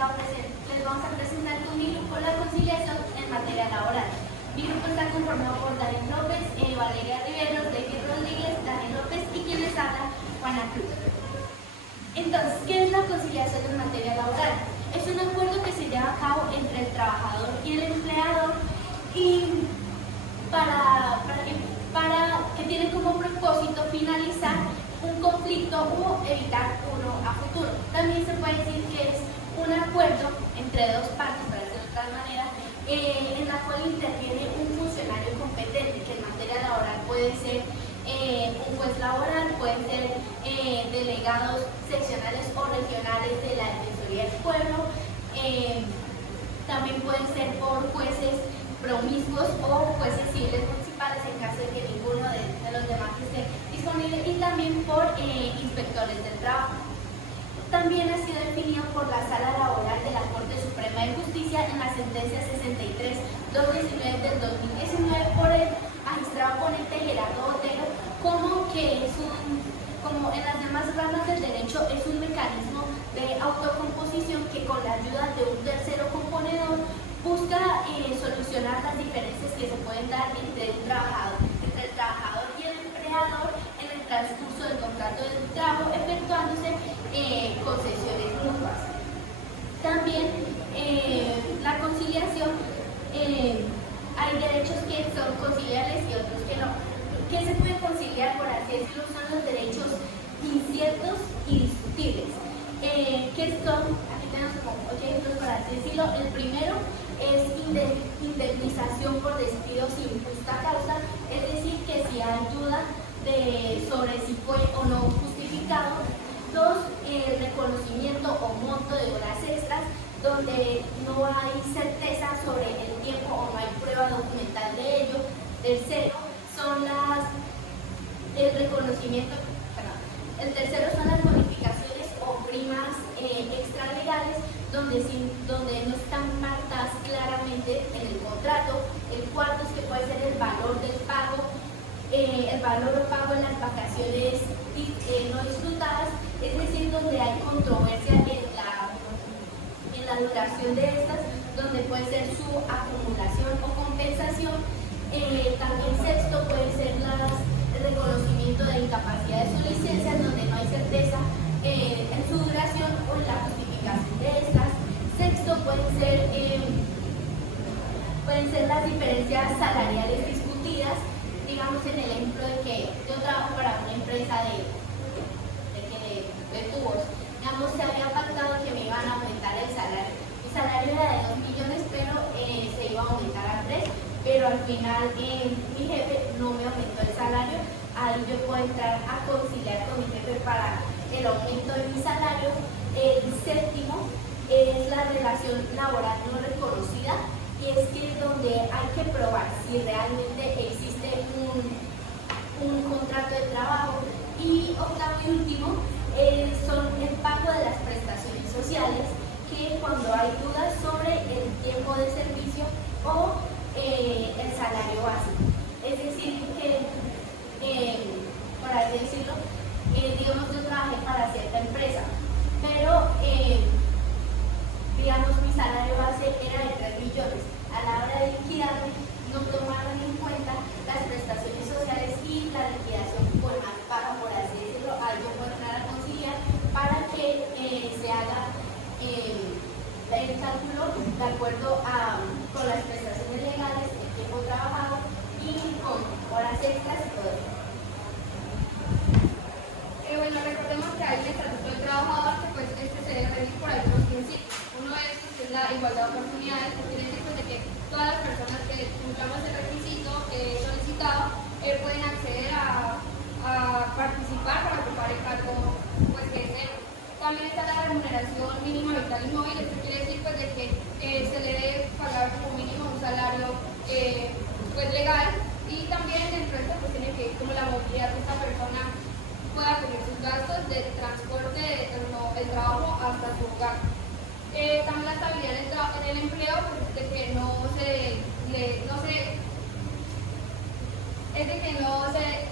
les vamos a presentar con mi grupo la conciliación en materia laboral. Mi grupo está conformado por David López, Valeria Riveros, David Rodríguez, Daniel López y quien les habla, Juana Cruz. Entonces, ¿qué es la conciliación en materia laboral? Es un acuerdo que se lleva a cabo entre el trabajador y el empleador y que tiene como propósito finalizar un conflicto o evitar uno a futuro. También se puede decir que es un acuerdo entre dos partes, para decirlo de tal manera, en la cual interviene un funcionario competente, que en materia laboral puede ser un juez laboral, pueden ser delegados seccionales o regionales de la Defensoría del Pueblo, también pueden ser por jueces promiscuos o jueces civiles municipales en caso de que ninguno de los demás esté disponible, y también por inspectores del trabajo. También ha sido definido por la Sala Laboral de la Corte Suprema de Justicia en la sentencia 63-219 del 2019 por el magistrado ponente Gerardo Botero, como en las demás ramas del derecho es un mecanismo de autocomposición que con la ayuda de un tercero componedor busca solucionar las diferencias que se pueden dar entre el trabajador y el empleador en el transcurso del contrato de trabajo, efectuándose concesiones mutuas. También la conciliación, hay derechos que son conciliables y otros que no. ¿Qué se puede conciliar, por así decirlo? Son los derechos inciertos y discutibles. Que son, aquí tenemos como 8 ejemplos, por así decirlo. El primero es indemnización por despido sin justa causa, es decir, que si hay duda sobre si fue o no justificado. Dos, reconocimiento o monto de horas extras, donde no hay certeza sobre el tiempo o no hay prueba documental de ello. Tercero, el tercero son las bonificaciones o primas extralegales, donde no están marcadas claramente en el contrato. El cuarto es que puede ser el valor del pago, el valor o pago en las vacaciones no disfrutadas, es decir, donde hay controversia en la duración de estas, donde puede ser su acumulación o compensación. También sexto puede ser el reconocimiento de incapacidad de su licencia, donde no hay certeza en su duración o en la justificación de estas. Sexto pueden ser las diferencias salariales discutidas, digamos en el ejemplo de que yo trabajo para una empresa de tubos. Digamos, se había pactado que me iban a aumentar el salario. Mi salario era de 2 millones, pero se iba a aumentar a 3, pero al final mi jefe no me aumentó el salario. Ahí yo puedo entrar a conciliar con mi jefe para el aumento de mi salario. El séptimo es la relación laboral no reconocida, y es que es donde hay que probar si realmente existe un contrato de trabajo. Y octavo y último son el pago de las prestaciones sociales, que cuando hay dudas sobre el tiempo de servicio o el salario básico. Es decir, que, por así decirlo, digamos, yo trabajé para cierta empresa, pero digamos, mi salario base era de 3 millones. A la hora de liquidarme, no tomaron en cuenta las prestaciones sociales y la liquidación por más paga, por así decirlo. Ahí yo puedo entrar a conciliar para que se haga el cálculo de acuerdo con las prestaciones legales, el tiempo trabajado y con horas extras y todo eso. Bueno, recordemos que hay el Estatuto del Trabajador, que pues se debe regir por algunos principios. Uno de estos es la igualdad de oportunidades, que quiere decir pues, de que todas las personas que cumplamos el requisito solicitado pueden acceder a participar para ocupar el cargo pues, que deseen. También está la remuneración mínima vital y móvil. Esto quiere decir pues, de que se le debe pagar como mínimo un salario pues, legal, y también dentro de esto pues, tiene que ir como la movilidad de esta persona pueda cubrir sus gastos de transporte del trabajo hasta su hogar. También la estabilidad en el empleo, pues, de que no se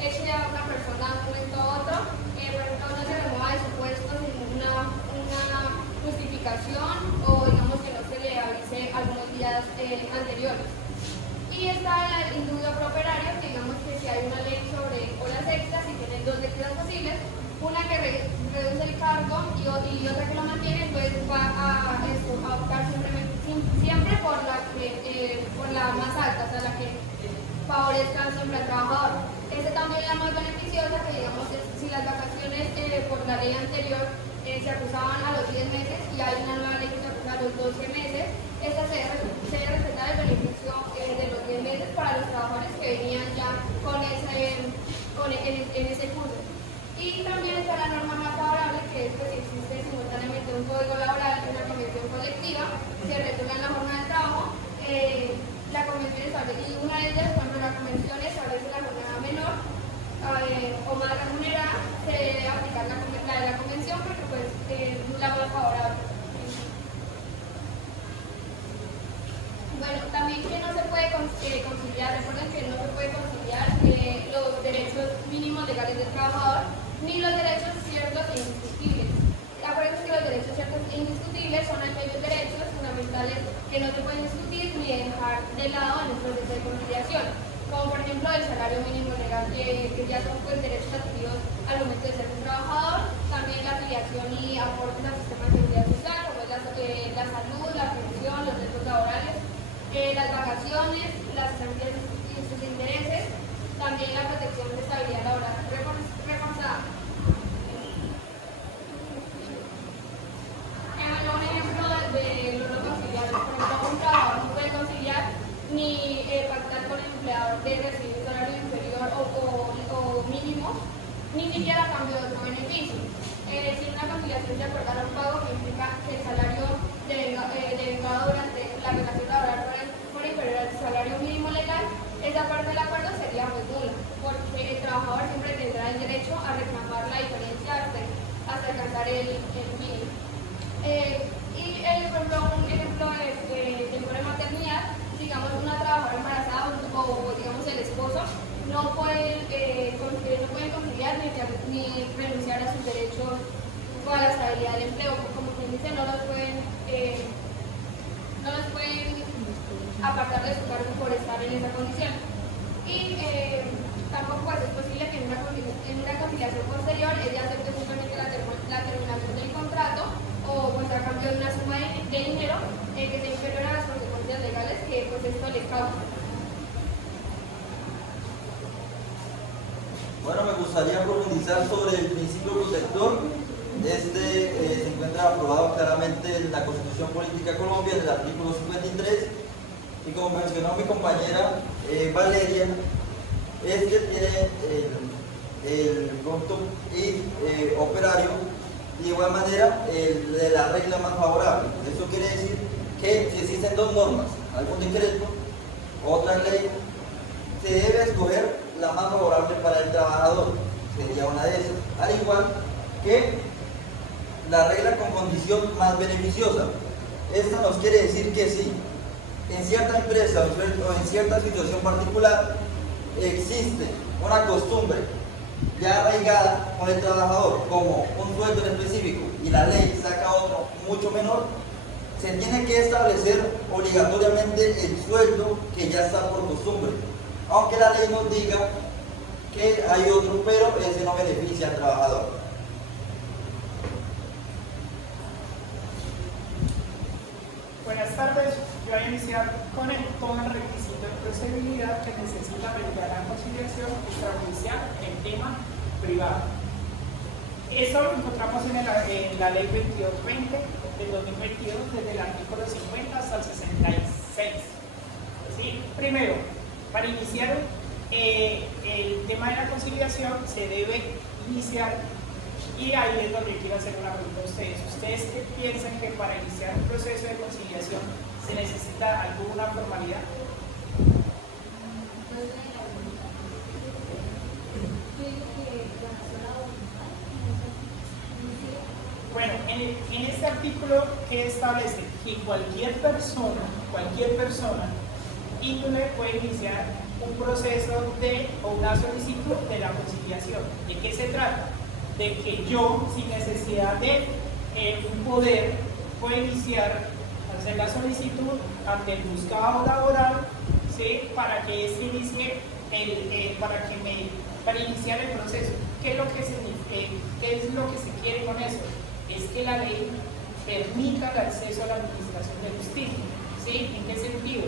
eche a una persona de un momento a otro, por ejemplo, no se remueva de su puesto sin una justificación, o anteriores. Y está el indulto pro operario, que digamos que si hay una ley sobre horas extras y tienen dos lecturas posibles, una que reduce el cargo y otra que lo mantiene, pues va a optar siempre por la más alta, o sea, la que favorezca siempre al trabajador. Esta también es la más beneficiosa, que digamos si las vacaciones por la ley anterior se acusaban a los 10 meses y hay una nueva ley que se acusa a los 12 meses, esta se debe respetar el beneficio de los 10 meses para los trabajadores que venían ya en ese curso. Y también está la norma más favorable, que es que si existe simultáneamente un código laboral y una convención colectiva, se regulan la jornada de trabajo. La convención establece, y una de ellas, cuando la convención establece la jornada menor o más remunerada, se debe aplicar la de la convención porque pues es la más favorable. Bueno, también que no se puede conciliar, recuerden que no se puede conciliar los derechos mínimos legales del trabajador ni los derechos ciertos e indiscutibles. Acuérdense que los derechos ciertos e indiscutibles son aquellos derechos fundamentales que no se pueden discutir ni dejar de lado en el proceso de conciliación, como por ejemplo el salario mínimo legal, que ya son pues, derechos adquiridos al momento de ser un trabajador, también la afiliación y aportes al sistema de seguridad social, como es la salud, la pensión, los derechos laborales, las vacaciones, las garantías y sus intereses, también la protección de estabilidad laboral reforzada. Un ejemplo de lo no conciliable, por ejemplo, un trabajador no puede conciliar ni pactar con el empleador de recibir un salario inferior o mínimo, ni siquiera a cambio de otro beneficio. Si una conciliación se acordara un pago que implica que el salario devengado durante la relación laboral por inferior al salario mínimo legal, esa parte del acuerdo sería muy nula, porque el trabajador siempre tendrá el derecho a reclamar la diferencia hasta alcanzar el mínimo. Un ejemplo de temporada de maternidad, digamos una trabajadora embarazada o digamos el esposo no pueden conciliar ni renunciar a sus derechos o a la estabilidad del empleo, como quien dice, no los pueden apartar de su cargo por estar en esa condición. Y tampoco pues, es posible que en una conciliación posterior ella acepte simplemente la terminación del contrato o pues a cambio de una suma de dinero que sea inferior a las consecuencias legales que pues esto le causa. Bueno, me gustaría profundizar sobre el principio protector. Se encuentra aprobado claramente en la Constitución Política de Colombia, en el artículo 53, y como mencionó mi compañera Valeria, tiene el punto operario, y de igual manera de la regla más favorable. Eso quiere decir que si existen dos normas, algún decreto, otra ley, se debe escoger la más favorable para el trabajador, sería una de esas, al igual que la regla con condición más beneficiosa. Esta nos quiere decir que si en cierta empresa o en cierta situación particular existe una costumbre ya arraigada con el trabajador, como un sueldo en específico, y la ley saca otro mucho menor, se tiene que establecer obligatoriamente el sueldo que ya está por costumbre, aunque la ley nos diga que hay otro, pero ese no beneficia al trabajador. Buenas tardes, yo voy a iniciar con el requisito de procedibilidad que necesita mediar la conciliación extrajudicial en tema privado. Eso lo encontramos en la ley 2220 del 2022, desde el artículo 50 hasta el 66. ¿Sí? Primero, para iniciar el tema de la conciliación se debe iniciar, y ahí es donde quiero hacer una pregunta a ustedes. ¿Ustedes qué piensan que para iniciar un proceso de conciliación se necesita alguna formalidad? Bueno, en este artículo que establece que cualquier persona índole puede iniciar un proceso o una solicitud de la conciliación. ¿De qué se trata? De que yo, sin necesidad de un poder, puedo iniciar hacer la solicitud ante el buscado laboral, ¿sí? Para que este inicie para iniciar el proceso. ¿Qué es lo que se quiere con eso? Es que la ley permita el acceso a la administración de justicia, ¿sí? ¿En qué sentido?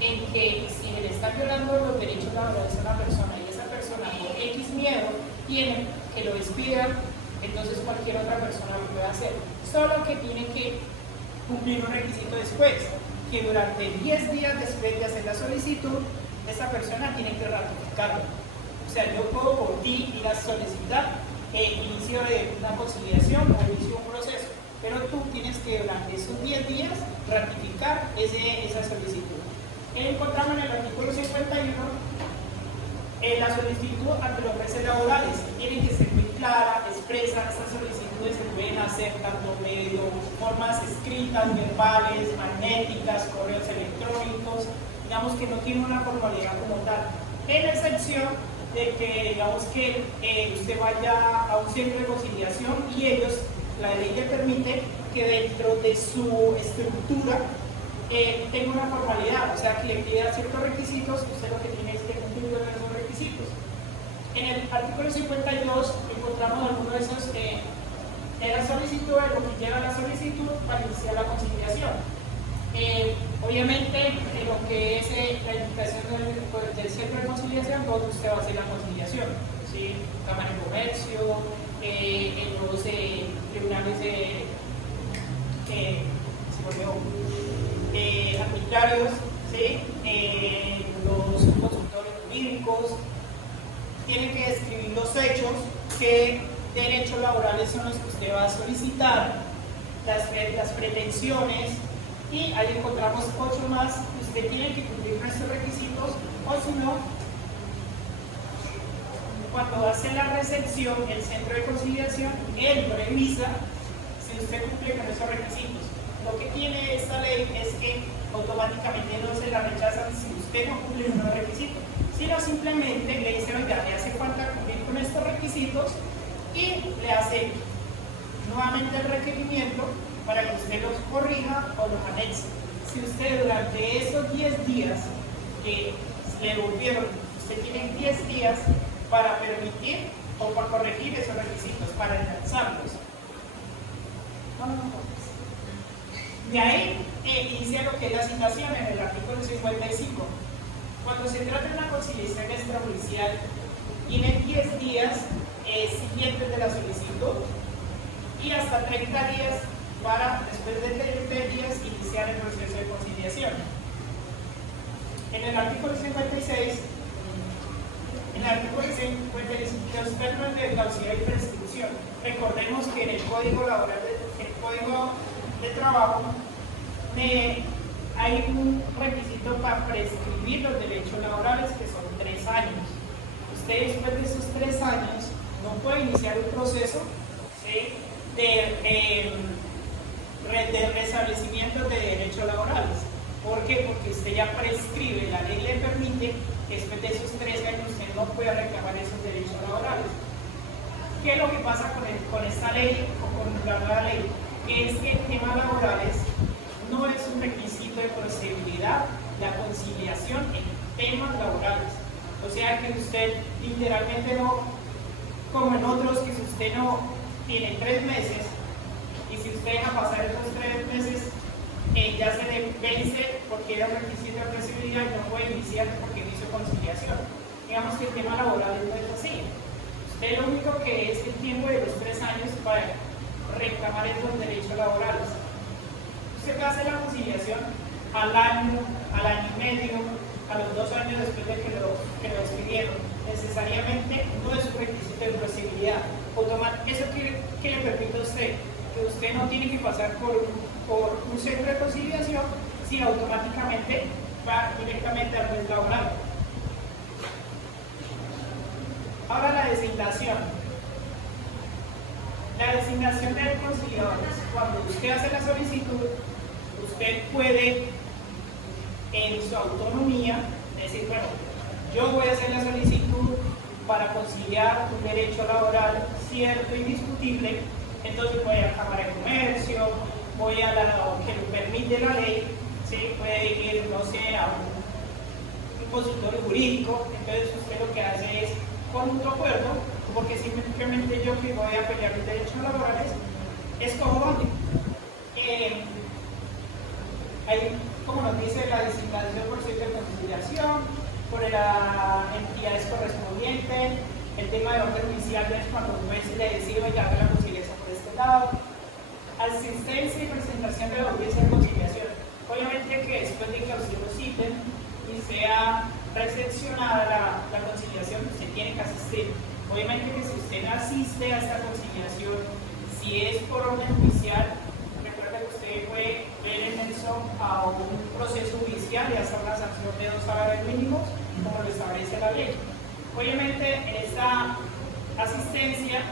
En que si le está violando los derechos laborales a una persona y esa persona por X miedo tiene que lo despidan, entonces cualquier otra persona lo puede hacer. Solo que tiene que cumplir un requisito después, que durante 10 días después de hacer la solicitud, esa persona tiene que ratificarlo. O sea, yo puedo por ti ir a solicitar el inicio de una conciliación o inicio de un proceso, pero tú tienes que durante esos 10 días ratificar esa solicitud. Encontramos en el artículo 51 la solicitud ante los jueces laborales. Tiene que ser muy clara, expresa. Estas solicitudes se pueden hacer tanto medio formas escritas, verbales, magnéticas, correos electrónicos. Digamos que no tiene una formalidad como tal, en excepción de que digamos que usted vaya a un centro de conciliación y ellos, la ley le permite que dentro de su estructura tenga una formalidad, o sea que le pida ciertos requisitos, usted lo que tiene es que cumplir con esos requisitos. En el artículo 52 encontramos algunos de esos de la solicitud, de lo que lleva la solicitud para iniciar la conciliación. Obviamente, en lo que es la indicación del centro de conciliación, donde usted va a hacer la conciliación, ¿sí? Cámara de Comercio, en los tribunales arbitrarios, ¿sí? Los consultores jurídicos, tienen que describir los hechos, qué derechos laborales son los que usted va a solicitar, las pretensiones. Y ahí encontramos 8 más que usted tiene que cumplir con estos requisitos, o si no, cuando hace la recepción, el centro de conciliación, él revisa si usted cumple con esos requisitos. Lo que tiene esta ley es que automáticamente no se la rechazan si usted no cumple con los requisitos, sino simplemente le dice, oiga, le hace falta cumplir con estos requisitos y le hace nuevamente el requerimiento para que usted los corrija o los anexe. Si usted durante esos 10 días que le devolvieron, usted tiene 10 días para permitir o para corregir esos requisitos, para enlazarlos. De ahí inicia lo que es la citación en el artículo 55. Cuando se trata de una conciliación extrajudicial, tiene 10 días siguientes de la solicitud y hasta 30 días para, después de 30 días, iniciar el proceso de conciliación. En el artículo 56, los términos de caducidad y prescripción. Recordemos que en el Código Laboral, el Código de Trabajo, hay un requisito para prescribir los derechos laborales que son 3 años. Usted después de esos 3 años no puede iniciar un proceso, ¿sí?, de restablecimiento de derechos laborales. ¿Por qué? Porque usted ya prescribe, la ley le permite que después de esos 3 años usted no pueda reclamar esos derechos laborales. ¿Qué es lo que pasa con esta ley o con la nueva ley? Que es que en temas laborales no es un requisito de procedibilidad la conciliación en temas laborales. O sea que usted literalmente no, como en otros, que si usted no tiene 3 meses y si usted deja pasar esos 3 meses, ya se le vence porque era un requisito de procedibilidad y no puede iniciar porque no hizo conciliación. Digamos que el tema laboral no es así. Usted lo único que es el tiempo de los 3 años para reclamar esos derechos laborales. Usted hace la conciliación al año y medio, a los 2 años después de que lo despidieron. Necesariamente no es un requisito de procedibilidad. ¿Eso qué le permite a usted? Que usted no tiene que pasar por un centro de conciliación, sino automáticamente va directamente al juez laboral. Ahora la designación. La designación de conciliadores. Cuando usted hace la solicitud, usted puede, en su autonomía, decir, bueno, yo voy a hacer la solicitud para conciliar un derecho laboral cierto y indiscutible, entonces voy a la Cámara de Comercio, voy a la que lo permite emite la ley, ¿sí? Puede ir, no sé, a un consultorio jurídico, entonces usted lo que hace es con un acuerdo, porque simplemente yo que voy a pelear mis derechos laborales, escojo dónde. Hay, como nos dice, la designación por cierta de conciliación, por las entidades correspondientes, el tema de orden judicial es cuando un juez le decide llegar a la conciliación por este lado, asistencia y presentación de la audiencia de conciliación. Obviamente que después de que a usted lo citen y sea recepcionada la conciliación, usted tiene que asistir. Obviamente que si usted no asiste a esta conciliación, si es por orden judicial, recuerda que usted puede ver inmerso a un proceso judicial y hacer una sanción de 2 salarios mínimos, como lo establece la ley. Obviamente en esta asistencia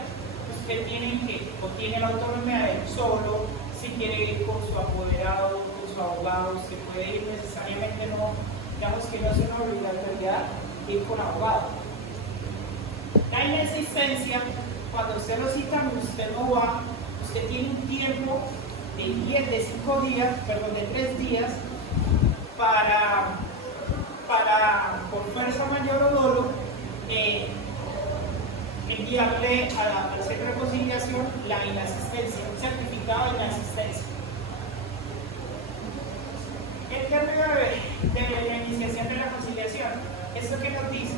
usted tiene la autonomía de ir solo, si quiere ir con su apoderado, con su abogado, usted puede ir necesariamente, no, digamos que no es una obligatoriedad ir con abogado. La inasistencia, cuando usted lo citan, usted no va, usted tiene un tiempo de 5 días, perdón, de 3 días para por fuerza mayor o dolo, enviarle al centro de conciliación la inasistencia, un certificado de inasistencia. El término de la iniciación de la conciliación, ¿esto qué nos dice?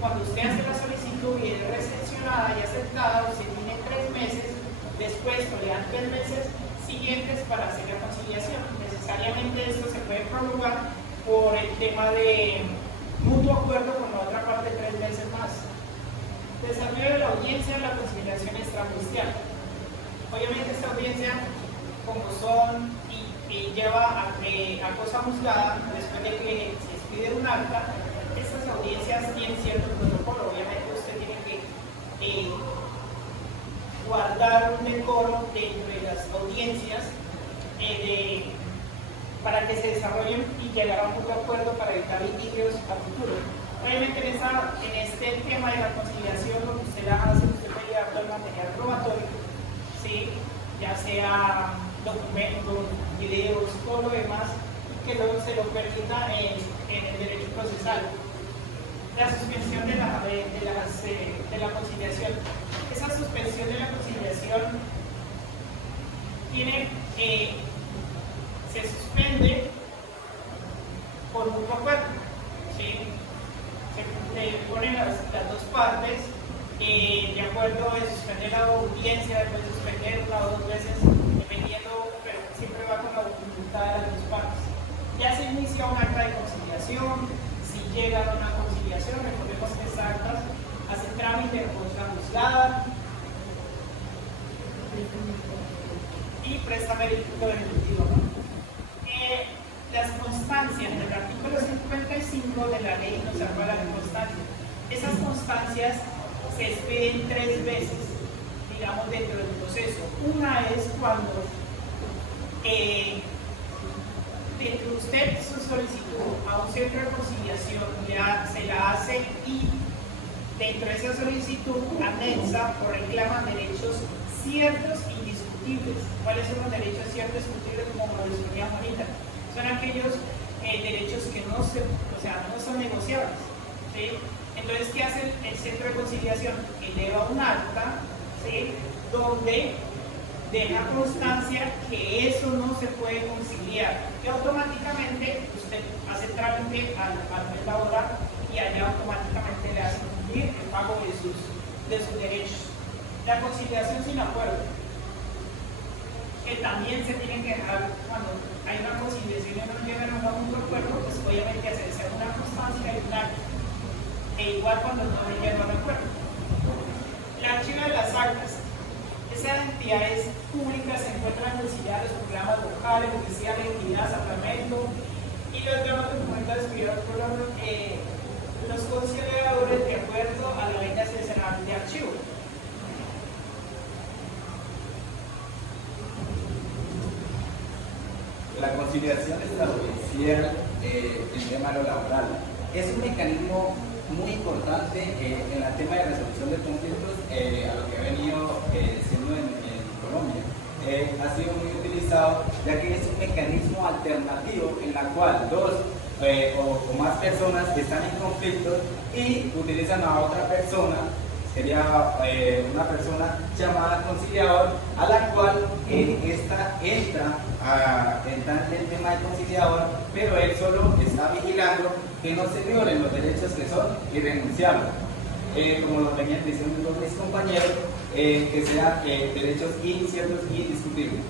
Cuando usted hace la solicitud y es recepcionada y aceptada, usted tiene 3 meses, después le dan 3 meses siguientes para hacer la conciliación. Necesariamente esto se puede prolongar por el tema de mutuo acuerdo con la otra parte 3 meses más. Desarrollo de la audiencia de la conciliación extrajudicial. Obviamente esta audiencia, como son y lleva a cosa juzgada, después de que se expide un acta, estas audiencias tienen cierto protocolo. Obviamente usted tiene que guardar un decoro dentro de las audiencias para que se desarrollen y llegar a un mutuo acuerdo para evitar litigios a futuro. Obviamente en este tema de la conciliación, lo que usted hace, usted puede llevar todo el material probatorio, ¿sí? Ya sea documentos, videos, todo lo demás, que se lo permita en el derecho procesal. La suspensión de la conciliación. Esa suspensión de la conciliación se suspende por mutuo acuerdo, ¿sí? Se ponen las 2 partes de acuerdo de suspender la audiencia, después de suspender 1 o 2 veces, dependiendo, pero siempre va con la voluntad de las 2 partes. Ya se inicia un acta de conciliación, si llegan a una conciliación, recordemos que estas actas hacen trámite en contra juzgada y préstamo ejecutivo, ¿no? Las constancias del artículo 55 de la ley nos habla de constancias. Esas constancias se expiden 3 veces, digamos, dentro del proceso. Una es cuando dentro de usted su solicitud a un centro de conciliación ya se la hace y dentro de esa solicitud anexa o reclaman derechos ciertos e indiscutibles. ¿Cuáles son los derechos ciertos e indiscutibles? Como lo discutíamos ahorita. Son aquellos derechos que no son negociables, ¿sí? Entonces, ¿qué hace el centro de conciliación? Eleva un acta, ¿sí? Donde deja constancia que eso no se puede conciliar, que automáticamente usted hace trámite al juez laboral y allá automáticamente le hace cumplir el pago de sus derechos. La conciliación sin acuerdo, que también se tiene que dejar cuando hay una conciliación y no llegan a un acuerdo, pues obviamente hacerse una constancia y un acta. Igual cuando no llegan a un acuerdo. El archivo de las actas. Esas entidades públicas se encuentran conciliadas los programas locales, oficiales, entidades, parlamento y los demás documentos expedidos por los conciliadores de acuerdo a la ley nacional de archivo. La conciliación extrajudicial en tema de lo laboral es un mecanismo muy importante en el tema de resolución de conflictos a lo que ha venido siendo en Colombia. ha sido muy utilizado, ya que es un mecanismo alternativo en la cual dos o más personas están en conflicto y utilizan a otra persona, sería una persona llamada conciliador, a la cual esta entra en el tema de conciliador, pero él solo está vigilando que no se violen los derechos que son irrenunciables. Como lo venían diciendo todos mis compañeros, que sean derechos inciertos y indiscutibles.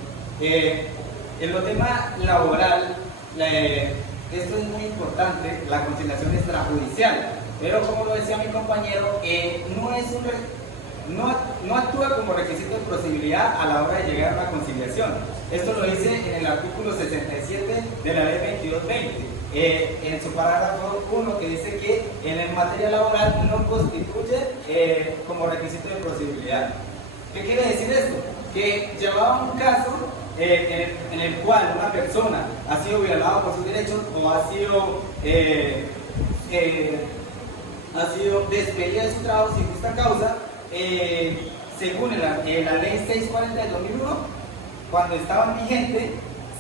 En lo tema laboral, esto es muy importante, la conciliación extrajudicial, pero como lo decía mi compañero, no actúa como requisito de posibilidad a la hora de llegar a una conciliación. Esto lo dice en el artículo 67 de la ley 2220. En su parágrafo 1, que dice que en materia laboral no constituye como requisito de posibilidad. ¿Qué quiere decir esto? Que llevaba un caso en el cual una persona ha sido violada por sus derechos o ha sido despedida de su trabajo sin justa causa, según la ley 640 del 2001, cuando estaba vigente,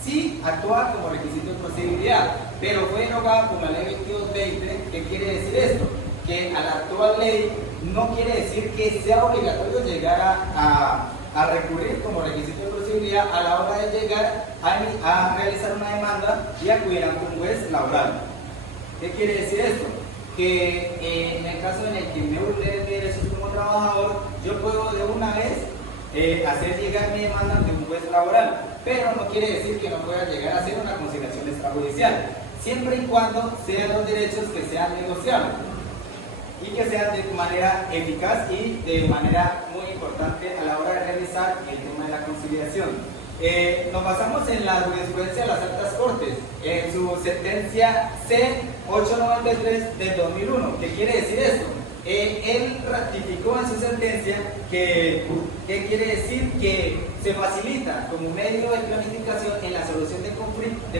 sí actuaba como requisito de posibilidad, pero fue derogada por la ley 2220. ¿Qué quiere decir esto? Que a la actual ley no quiere decir que sea obligatorio llegar a recurrir como requisito de posibilidad a la hora de llegar a realizar una demanda y acudir ante un juez laboral. ¿Qué quiere decir esto? Que en el caso en el que me vulneren mis derechos como trabajador, yo puedo de una vez hacer llegar mi demanda ante un juez laboral, pero no quiere decir que no pueda llegar a hacer una conciliación extrajudicial, siempre y cuando sean los derechos que sean negociables y que sean de manera eficaz y de manera muy importante a la hora de realizar el tema de la conciliación. Nos basamos en la jurisprudencia de las altas cortes, en su sentencia C-893 del 2001. ¿Qué quiere decir esto? Él ratificó en su sentencia que quiere decir que se facilita como medio de planificación en la solución de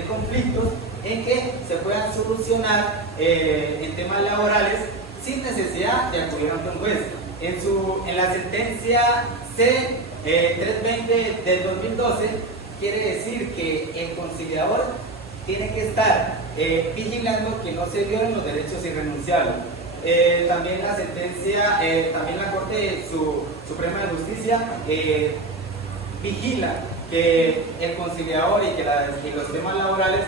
conflictos en que se puedan solucionar en temas laborales sin necesidad de acudir ante un juez. En la sentencia C-320 del 2012 quiere decir que el conciliador tiene que estar vigilando que no se violen los derechos irrenunciables. También la sentencia, también la Corte Suprema de Justicia vigila que el conciliador y que los temas laborales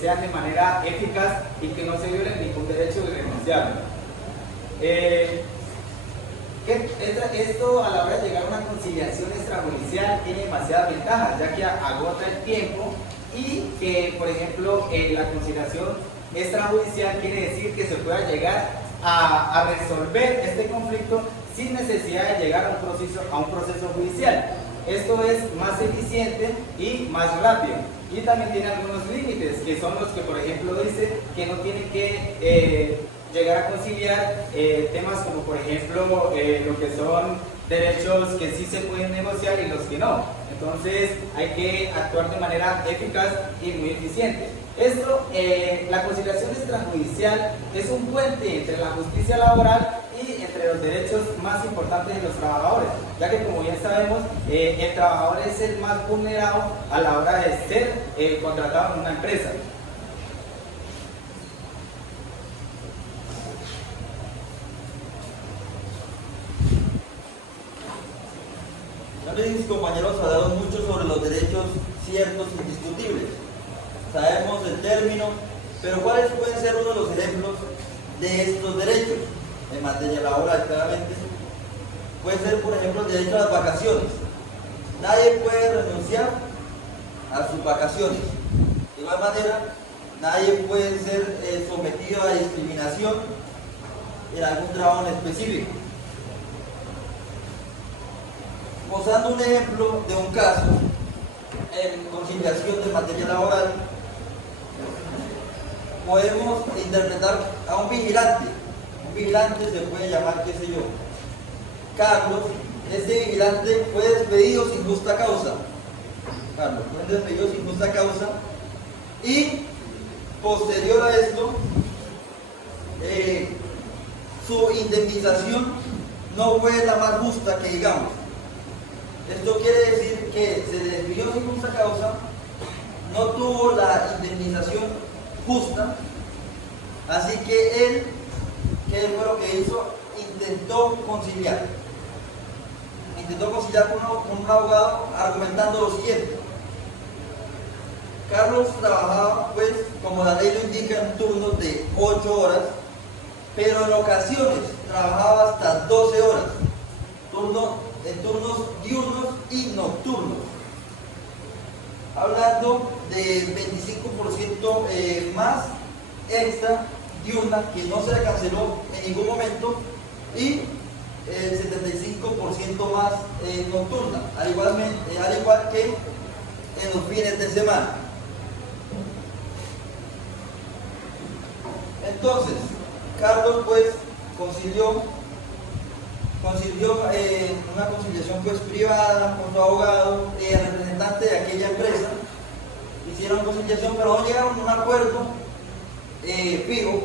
sean de manera eficaz y que no se violen ningún derecho irrenunciable. Esto a la hora de llegar a una conciliación extrajudicial tiene demasiadas ventajas, ya que agota el tiempo y que, por ejemplo, la conciliación extrajudicial quiere decir que se pueda llegar a resolver este conflicto sin necesidad de llegar a un proceso judicial. Esto es más eficiente y más rápido. Y también tiene algunos límites, que son los que, por ejemplo, dice que no tiene que llegar a conciliar temas como, por ejemplo, lo que son derechos que sí se pueden negociar y los que no. Entonces hay que actuar de manera eficaz y muy eficiente. La conciliación extrajudicial es un puente entre la justicia laboral y entre los derechos más importantes de los trabajadores, ya que, como bien sabemos, el trabajador es el más vulnerado a la hora de ser contratado en una empresa. Mis compañeros hablaron mucho sobre los derechos ciertos e indiscutibles. Sabemos el término, pero ¿cuáles pueden ser uno de los ejemplos de estos derechos en materia laboral? Claramente puede ser, por ejemplo, el derecho a las vacaciones. Nadie puede renunciar a sus vacaciones. De igual manera, nadie puede ser sometido a discriminación en algún trabajo en específico. Mostrando un ejemplo de un caso en conciliación de materia laboral, podemos interpretar a un vigilante. Un vigilante se puede llamar, qué sé yo, Carlos. Este vigilante fue despedido sin justa causa. Carlos fue despedido sin justa causa y posterior a esto, su indemnización no fue la más justa que digamos. Esto quiere decir que se le despidió sin justa causa, no tuvo la indemnización justa, así que él, ¿qué fue lo que hizo? Intentó conciliar con un abogado argumentando lo siguiente. Carlos trabajaba, pues, como la ley lo indica, en turnos de 8 horas, pero en ocasiones trabajaba hasta 12 horas, en turnos diurnos y nocturnos, hablando de 25% más extra diurna, que no se le canceló en ningún momento, y el 75% más nocturna, al igual que en los fines de semana. Entonces, Carlos pues concilió una conciliación pues privada con su abogado y el representante de aquella empresa. Hicieron conciliación, pero no llegaron a un acuerdo fijo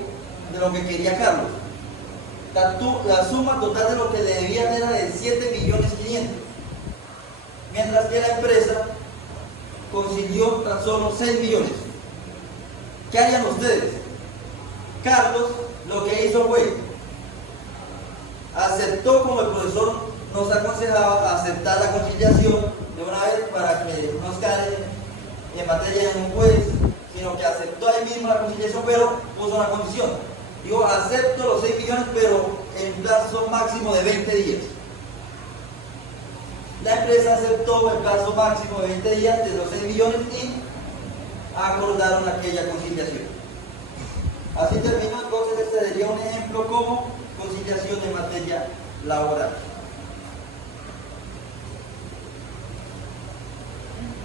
de lo que quería Carlos. La suma total de lo que le debían era de 7.500.000, mientras que la empresa concilió tan solo 6 millones. ¿Qué harían ustedes? Carlos lo que hizo fue aceptó, como el profesor nos aconsejaba, aceptar la conciliación de una vez para que no escale en materia de un juez, sino que aceptó ahí mismo la conciliación, pero puso una condición. Digo, acepto los 6 millones, pero en plazo máximo de 20 días. La empresa aceptó el plazo máximo de 20 días de los 6 millones y acordaron aquella conciliación. Así terminó. Entonces este sería un ejemplo como conciliación en materia laboral.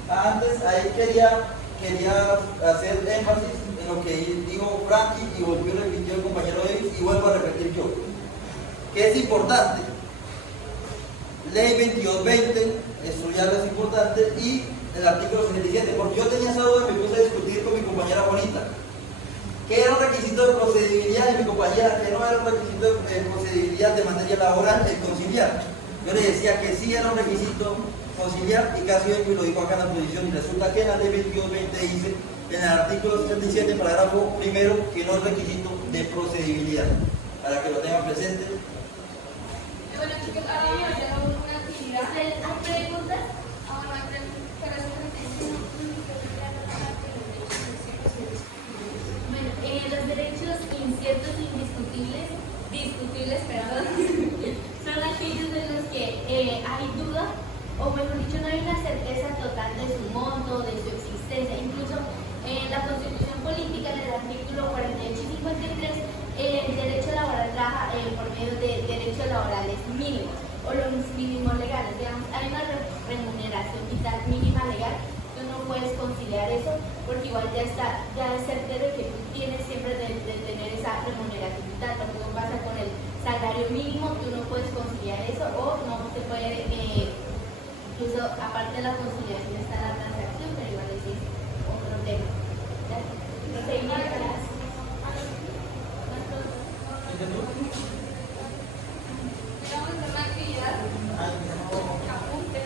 Antes ahí quería hacer énfasis en lo que dijo Frankie y volvió a repetir el compañero Davis y vuelvo a repetir yo, que es importante. Ley 2220, estudiarla es importante, y el artículo 67, porque yo tenía esa duda y me puse a discutir con mi compañera Bonita, que era un requisito de procedibilidad, y mi compañera que no era un requisito de procedibilidad de materia laboral, el conciliar. Yo le decía que sí era un requisito conciliar, y casi hoy lo dijo acá en la posición, y resulta que en la ley 2220 dice en el artículo 67, parágrafo primero, que no es requisito de procedibilidad, para que lo tengan presente. Bueno, chicos, ahora vamos a hacer una actividad. ¿Hay preguntas? Ahora hay preguntas para Bueno, los derechos inciertos e discutibles, son aquellos de los que hay duda, o mejor dicho, no hay una certeza total de su monto, de su existencia. Incluso en la Constitución Política, en el artículo 48 y 53, el derecho laboral trabaja por medio de derechos laborales mínimos, o los mínimos legales. Digamos, hay una remuneración vital mínima legal. Tú no puedes conciliar eso, porque igual ya es certero que tú tienes siempre de tener esa remuneración vital. Lo que pasa con el salario mínimo, tú no puedes conciliar eso, o no se puede, incluso aparte de la conciliación está la transacción, pero igual ese es otro tema. ¿Ya? Procedimientos. Vamos a hacer una actividad. Apunte.